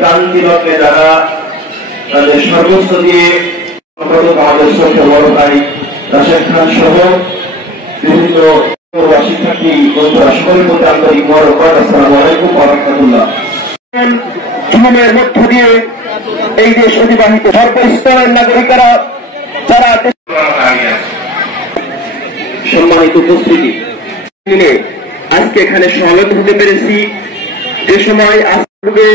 ক্রান্তিলগ্নে যারা তাদের সর্বোচ্চ দিয়ে আমাদের ছোট বড় ভাই রাশেদ খান সহ বিভিন্ন শিক্ষার্থী বন্ধুরা সকলের প্রতি আন্তরিক মোবারকবাদ। আসসালামু আলাইকুম ওয়া রাহমাতুল্লাহ। জীবনের মধ্য দিয়ে এই দেশ অতিবাহিত সর্বস্তরের নাগরিকেরা যারা সম্মানিত উপস্থিতি আজকে এখানে সমবেত হতে পেরেছি। যে সময় আজকে